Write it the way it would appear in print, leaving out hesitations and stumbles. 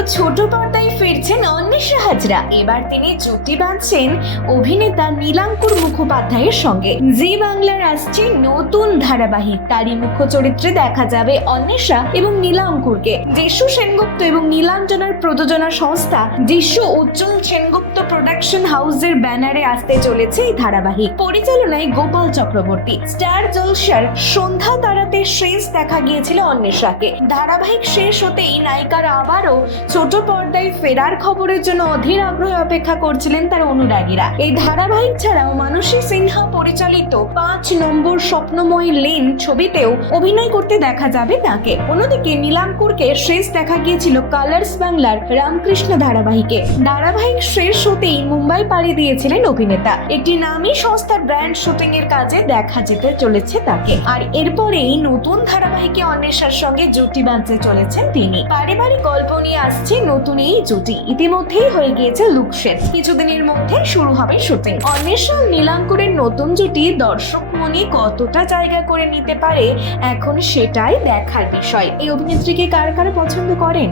আবারও ছোট পর্দায় ফিরছেন অন্বেষা হাজরা। এবার তিনি জুটি বাঁধছেন অভিনেতা নীলাঙ্কুর মুখোপাধ্যায়ের সঙ্গে। জি বাংলার আসছে নতুন ধারাবাহিক, তারই মুখ্য চরিত্রে দেখা যাবে অন্বেষা এবং নীলাঙ্কুরকে। যিশু সেনগুপ্ত এবং নীলাঞ্জনার প্রযোজনা সংস্থা যিশু উজ্জ্বল সেনগুপ্ত প্রোডাকশন হাউসের ব্যানারে আসতে চলেছে এই ধারাবাহিক। পরিচালনায় গোপাল চক্রবর্তী। স্টার জলসার সন্ধ্যা তারাতে শেষ দেখা গিয়েছিল অন্বেষাকে। ধারাবাহিক শেষ হতেই নায়িকার আবারও ছোট পর্দায় ফেরার খবরের জন্য অধীর আগ্রহে অপেক্ষা করছিলেন তার অনুরাগীরা। এই ধারাবাহিক ছাড়াও মানসী সিনহা পরিচালিত 5 নম্বর স্বপ্নময় লেন ছবিতেও অভিনয় করতে দেখা যাবে তাকে। অন্যদিকে নীলাঙ্কুরকে শেষ দেখা গিয়েছিল কালার্স বাংলার রামকৃষ্ণ ধারাবাহিকে। ধারাবাহিক শেষ হতেই মুম্বাই পাড়ি দিয়েছিলেন অভিনেতা। একটি নামী সংস্থার ব্র্যান্ড শুটিং এর কাজে দেখা যেতে চলেছে তাকে। আর এরপরেই নতুন ধারাবাহিকে অন্বেষার সঙ্গে জুটি বাঁধতে চলেছেন তিনি। পারিবারিক গল্প নিয়ে আসছে নতুন এই জুটি। ইতিমধ্যেই হয়ে গিয়েছে লুকশেড, কিছুদিনের মধ্যে শুরু হবে শুটিং। অন্বেষা নীলাঙ্কুরের নতুন জুটি দর্শক মনে কতটা জায়গা করে নিতে পারে এখন সেটাই দেখার বিষয়। এই অভিনেত্রীকে কার কার পছন্দ করেন?